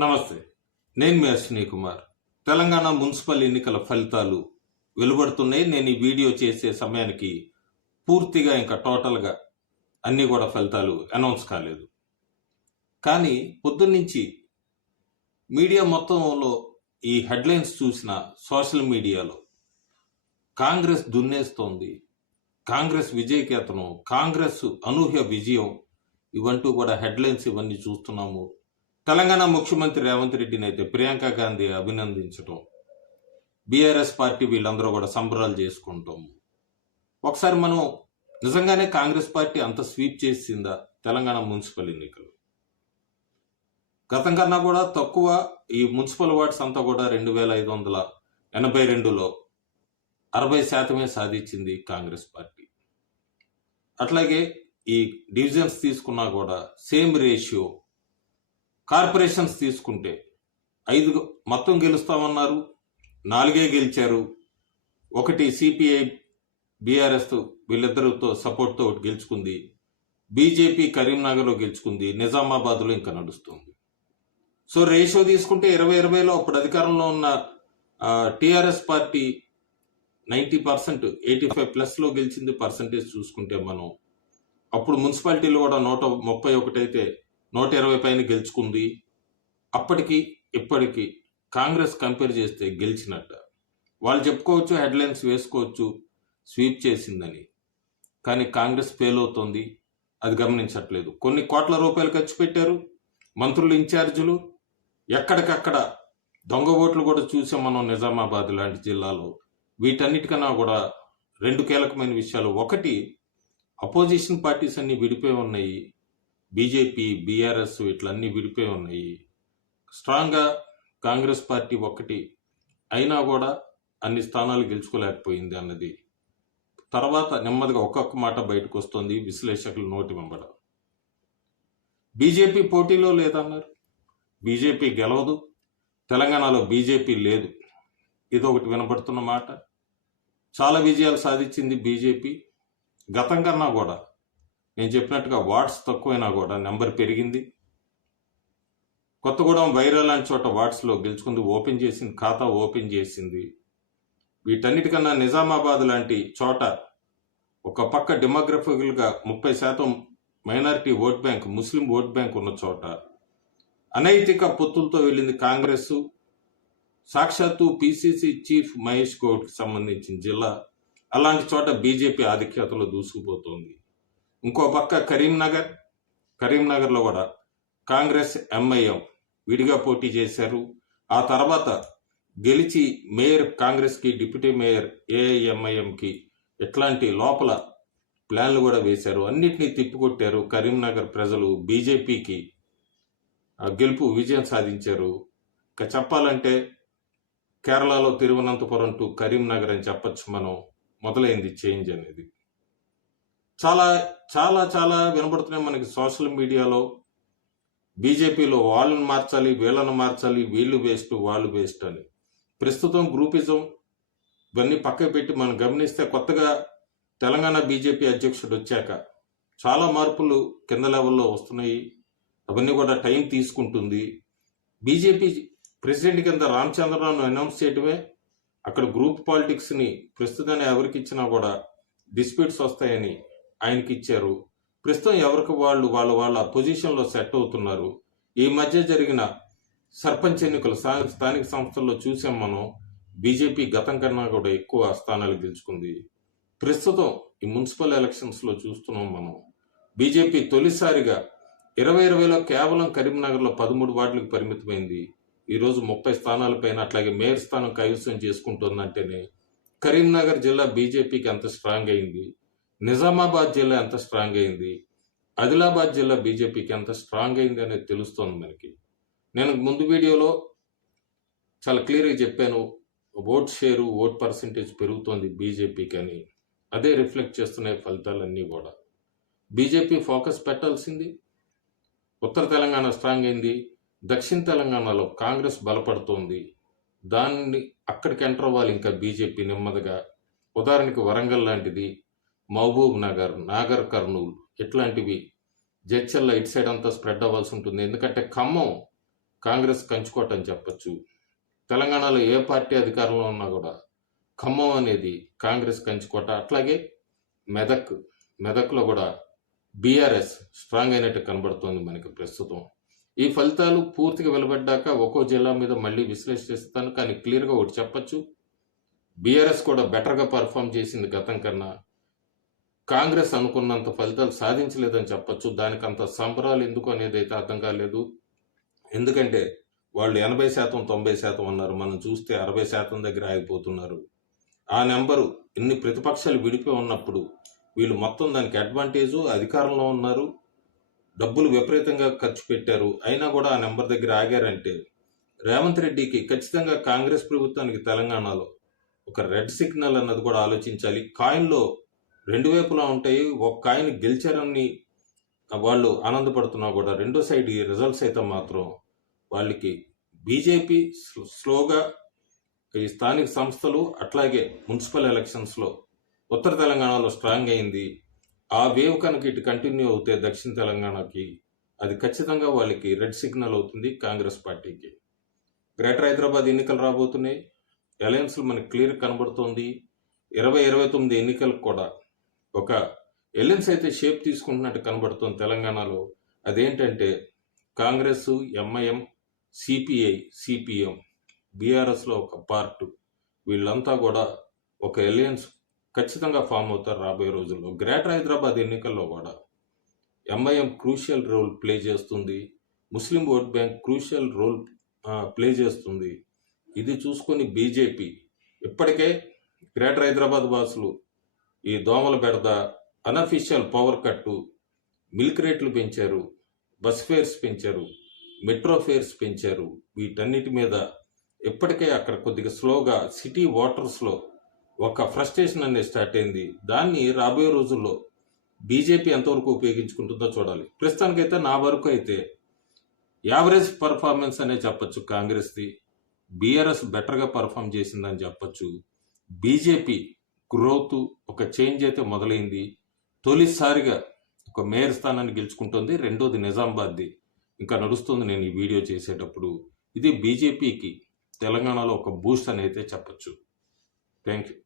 నమస్తే. నేను మీ అశ్విని కుమార్. తెలంగాణ మున్సిపల్ ఎన్నికల ఫలితాలు వెలువడుతున్నాయి. నేను ఈ వీడియో చేసే సమయానికి పూర్తిగా ఇంకా టోటల్గా అన్నీ కూడా ఫలితాలు అనౌన్స్ కాలేదు. కానీ పొద్దున్నుంచి మీడియా మొత్తంలో ఈ హెడ్లైన్స్ చూసిన సోషల్ మీడియాలో కాంగ్రెస్ దున్నేస్తోంది, కాంగ్రెస్ విజయకేతనం, కాంగ్రెస్ అనూహ్య విజయం, ఇవంటూ కూడా హెడ్లైన్స్ ఇవన్నీ చూస్తున్నాము. తెలంగాణ ముఖ్యమంత్రి రేవంత్ రెడ్డిని అయితే ప్రియాంక గాంధీ అభినందించడం, బీఆర్ఎస్ పార్టీ వీళ్ళందరూ కూడా సంబరాలు చేసుకుంటాము. ఒకసారి మనం నిజంగానే కాంగ్రెస్ పార్టీ అంత స్వీప్ చేసిందా తెలంగాణ మున్సిపల్ ఎన్నికలు? గతం కన్నా కూడా తక్కువ ఈ మున్సిపల్ వార్డ్స్ అంతా కూడా 2582లో 60% సాధించింది కాంగ్రెస్ పార్టీ. అట్లాగే ఈ డివిజన్స్ తీసుకున్నా కూడా సేమ్ రేషియో. కార్పొరేషన్స్ తీసుకుంటే 5 మొత్తం గెలుస్తామన్నారు, 4 గెలిచారు. ఒకటి సిపిఐ బీఆర్ఎస్ వీళ్ళిద్దరితో సపోర్ట్తో ఒకటి గెలుచుకుంది. బీజేపీ కరీంనగర్లో గెలుచుకుంది, నిజామాబాద్లో ఇంకా నడుస్తుంది. సో రేషియో తీసుకుంటే 2020లో అప్పుడు అధికారంలో ఉన్న టీఆర్ఎస్ పార్టీ 90%, 85+లో గెలిచింది. పర్సంటేజ్ చూసుకుంటే మనం అప్పుడు మున్సిపాలిటీలో కూడా 131 అయితే 120 పైన గెలుచుకుంది. అప్పటికి ఇప్పటికి కాంగ్రెస్ కంపేర్ చేస్తే గెలిచినట్ట. వాళ్ళు చెప్పుకోవచ్చు, హెడ్లైన్స్ వేసుకోవచ్చు స్వీప్ చేసిందని. కానీ కాంగ్రెస్ ఫెయిల్ అవుతోంది, అది గమనించట్లేదు. కొన్ని కోట్ల రూపాయలు ఖర్చు పెట్టారు మంత్రులు, ఇన్ఛార్జీలు. ఎక్కడికక్కడ దొంగ ఓట్లు కూడా చూసాం మనం నిజామాబాద్ లాంటి జిల్లాలో. వీటన్నిటికన్నా కూడా 2 కీలకమైన విషయాలు. ఒకటి, అపోజిషన్ పార్టీస్ అన్ని విడిపోయి ఉన్నాయి. బీజేపీ, బీఆర్ఎస్ ఇట్లన్నీ విడిపోయి ఉన్నాయి. స్ట్రాంగ్గా కాంగ్రెస్ పార్టీ ఒకటి అయినా కూడా అన్ని స్థానాలు గెలుచుకోలేకపోయింది అన్నది తర్వాత నెమ్మదిగా ఒక్కొక్క మాట బయటకు వస్తుంది విశ్లేషకులు నోటి వెంబడ. బీజేపీ పోటీలో లేదన్నారు, బీజేపీ గెలవదు, తెలంగాణలో బీజేపీ లేదు, ఇదొకటి వినపడుతున్న మాట. చాలా విజయాలు సాధించింది బీజేపీ. గతం కన్నా కూడా నేను చెప్పినట్టుగా వార్డ్స్ తక్కువైనా కూడా నెంబర్ పెరిగింది. కొత్తగూడెం, వైరా లాంటి చోట వార్డ్స్లో గెలుచుకుంది, ఓపెన్ చేసింది, ఖాతా ఓపెన్ చేసింది. వీటన్నిటికన్నా నిజామాబాద్ లాంటి చోట ఒక పక్క డెమోగ్రఫికల్గా 30% మైనారిటీ ఓట్ బ్యాంక్, ముస్లిం ఓట్ బ్యాంక్ ఉన్న చోట అనైతిక పొత్తులతో వెళ్ళింది కాంగ్రెస్. సాక్షాత్తు పిసిసి చీఫ్ మహేష్ గౌడ్కి సంబంధించిన జిల్లా. అలాంటి చోట బీజేపీ ఆధిక్యతలో దూసుకుపోతోంది. ఇంకో పక్క కరీంనగర్లో కూడా కాంగ్రెస్, ఎంఐఎం విడిగా పోటీ చేశారు. ఆ తర్వాత గెలిచి మేయర్ కాంగ్రెస్కి, డిప్యూటీ మేయర్ ఏఐఎంఐఎంకి ఎట్లాంటి లోపల ప్లాన్లు కూడా వేశారు. అన్నిటినీ తిప్పికొట్టారు. కరీంనగర్ ప్రజలు బీజేపీకి గెలుపు విజయం సాధించారు. ఇక చెప్పాలంటే కేరళలో తిరువనంతపురం టు కరీంనగర్ అని చెప్పచ్చు మనం. మొదలైంది చేంజ్ అనేది. చాలా చాలా చాలా వినబడుతున్నాయి మనకి సోషల్ మీడియాలో. బీజేపీలో వాళ్ళని మార్చాలి, వీళ్ళని మార్చాలి, వీళ్ళు వేస్ట్, వాళ్ళు వేస్ట్ అని. ప్రస్తుతం గ్రూపిజం ఇవన్నీ పక్కకు పెట్టి మనం గమనిస్తే కొత్తగా తెలంగాణ బీజేపీ అధ్యక్షుడు వచ్చాక చాలా మార్పులు కింద లెవెల్లో వస్తున్నాయి. అవన్నీ కూడా టైం తీసుకుంటుంది. బీజేపీ ప్రెసిడెంట్ కింద రామచంద్రరావును అనౌన్స్ చేయడమే. అక్కడ గ్రూప్ పాలిటిక్స్ని ప్రస్తుతాన్ని ఎవరికి ఇచ్చినా కూడా డిస్ప్యూట్స్ వస్తాయని ఆయనకి ఇచ్చారు. ప్రస్తుతం ఎవరికి వాళ్ళు వాళ్ళ పొజిషన్లో సెట్ అవుతున్నారు. ఈ మధ్య జరిగిన సర్పంచ్ ఎన్నికలు స్థానిక సంస్థల్లో చూసాం మనం. బీజేపీ గతం కన్నా కూడా ఎక్కువ స్థానాలు గెలుచుకుంది. ప్రస్తుతం ఈ మున్సిపల్ ఎలక్షన్స్లో చూస్తున్నాం మనం. బీజేపీ తొలిసారిగా 2020లో కేవలం కరీంనగర్లో 13 వార్డులకు పరిమితమైంది. ఈరోజు 30 స్థానాల పైన, అట్లాగే మేయర్ స్థానం కైవసం చేసుకుంటుందంటేనే కరీంనగర్ జిల్లా బీజేపీకి ఎంత స్ట్రాంగ్ అయింది, నిజామాబాద్ జిల్లా ఎంత స్ట్రాంగ్ అయింది, ఆదిలాబాద్ జిల్లా బీజేపీకి ఎంత స్ట్రాంగ్ అయింది అనేది తెలుస్తోంది మనకి. నేను ముందు వీడియోలో చాలా క్లియర్గా చెప్పాను, ఓట్ షేరు, ఓట్ పర్సంటేజ్ పెరుగుతోంది బీజేపీకి అని. అదే రిఫ్లెక్ట్ చేస్తున్నాయి ఫలితాలన్నీ కూడా. బీజేపీ ఫోకస్ పెట్టాల్సింది ఉత్తర తెలంగాణ స్ట్రాంగ్ అయింది, దక్షిణ తెలంగాణలో కాంగ్రెస్ బలపడుతోంది. దాన్ని అక్కడికి ఎంటర్ అవ్వాలి ఇంకా బీజేపీ నెమ్మదిగా. ఉదాహరణకి వరంగల్ లాంటిది, మహబూబ్ నగర్, నాగర్ కర్నూలు ఇట్లాంటివి, జడ్చర్ల ఇటు సైడ్ అంతా స్ప్రెడ్ అవ్వాల్సి ఉంటుంది. ఎందుకంటే ఖమ్మం కాంగ్రెస్ కంచుకోట అని చెప్పచ్చు. తెలంగాణలో ఏ పార్టీ అధికారంలో ఉన్నా కూడా ఖమ్మం అనేది కాంగ్రెస్ కంచుకోట. అట్లాగే మెదక్లో కూడా బీఆర్ఎస్ స్ట్రాంగ్ అయినట్టు కనబడుతోంది మనకి ప్రస్తుతం. ఈ ఫలితాలు పూర్తిగా వెలువడ్డాక ఒక్కో జిల్లా మీద మళ్ళీ విశ్లేషిస్తాను. కానీ క్లియర్గా ఒకటి చెప్పచ్చు, బీఆర్ఎస్ కూడా బెటర్గా పర్ఫామ్ చేసింది గతం కన్నా. కాంగ్రెస్ అనుకున్నంత ఫలితాలు సాధించలేదని చెప్పచ్చు. దానికి అంత సంబరాలు ఎందుకు అనేది అయితే అర్థం కాలేదు. ఎందుకంటే వాళ్ళు 80% 90% అన్నారు, మనం చూస్తే 60% దగ్గర ఆగిపోతున్నారు. ఆ నెంబరు ఇన్ని ప్రతిపక్షాలు విడిపోయి ఉన్నప్పుడు వీళ్ళు మొత్తం దానికి అడ్వాంటేజు, అధికారంలో ఉన్నారు, డబ్బులు విపరీతంగా ఖర్చు పెట్టారు, అయినా కూడా ఆ నెంబర్ దగ్గర ఆగారంటే రేవంత్ రెడ్డికి ఖచ్చితంగా కాంగ్రెస్ ప్రభుత్వానికి తెలంగాణలో ఒక రెడ్ సిగ్నల్ అన్నది కూడా ఆలోచించాలి. కాయిన్లో రెండు వైపులా ఉంటాయి. ఒక కాయిన్ గెలిచారని వాళ్ళు ఆనందపడుతున్నా కూడా రెండో సైడ్ ఈ రిజల్ట్స్ అయితే మాత్రం వాళ్ళకి బీజేపీ స్లోగా ఈ స్థానిక సంస్థలు అట్లాగే మున్సిపల్ ఎలక్షన్స్లో ఉత్తర తెలంగాణలో స్ట్రాంగ్ అయింది. ఆ వేవ్ కనుక ఇటు కంటిన్యూ అవుతే దక్షిణ తెలంగాణకి అది ఖచ్చితంగా వాళ్ళకి రెడ్ సిగ్నల్ అవుతుంది కాంగ్రెస్ పార్టీకి. గ్రేటర్ హైదరాబాద్ ఎన్నికలు రాబోతున్నాయి. అలయన్స్లు మనకి క్లియర్ కనబడుతోంది. 2029 ఎన్నికలకు కూడా ఒక ఎలయన్స్ అయితే షేప్ తీసుకుంటున్నట్టు కనబడుతోంది తెలంగాణలో. అదేంటంటే కాంగ్రెస్, ఎంఐఎం, సిపిఐ, సిపిఎం, బీఆర్ఎస్లో ఒక పార్ట్, వీళ్ళంతా కూడా ఒక ఎలయన్స్ ఖచ్చితంగా ఫామ్ అవుతారు రాబోయే రోజుల్లో. గ్రేటర్ హైదరాబాద్ ఎన్నికల్లో కూడా ఎంఐఎం క్రూషియల్ రోల్ ప్లే చేస్తుంది, ముస్లిం vote bank crucial role play చేస్తుంది. ఇది చూసుకొని బీజేపీ ఇప్పటికే గ్రేటర్ హైదరాబాద్ వాసులు ఈ దోమల బెడద, అనఫిషియల్ పవర్ కట్టు, మిల్క్ రేట్లు పెంచారు, బస్ ఫేర్స్ పెంచారు, మెట్రో ఫేర్స్ పెంచారు. వీటన్నిటి మీద ఇప్పటికే అక్కడ కొద్దిగా స్లోగా సిటీ వాటర్స్లో ఒక ఫ్రస్ట్రేషన్ అనేది స్టార్ట్ అయింది. దాన్ని రాబోయే రోజుల్లో బీజేపీ ఎంతవరకు ఉపయోగించుకుంటుందో చూడాలి. ప్రస్తుతానికైతే నా వరకు అయితే యావరేజ్ పర్ఫార్మెన్స్ అనే చెప్పచ్చు కాంగ్రెస్ది. బీఆర్ఎస్ బెటర్గా పర్ఫామ్ చేసిందని చెప్పచ్చు. బీజేపీ గ్రోత్ ఒక చేంజ్ అయితే మొదలైంది. తొలిసారిగా ఒక మేయర్ స్థానాన్ని గెలుచుకుంటుంది. రెండోది నిజామాబాద్ది ఇంకా నడుస్తుంది నేను ఈ వీడియో చేసేటప్పుడు. ఇది బీజేపీకి తెలంగాణలో ఒక బూస్ట్ అని అయితే చెప్పచ్చు. Thank you.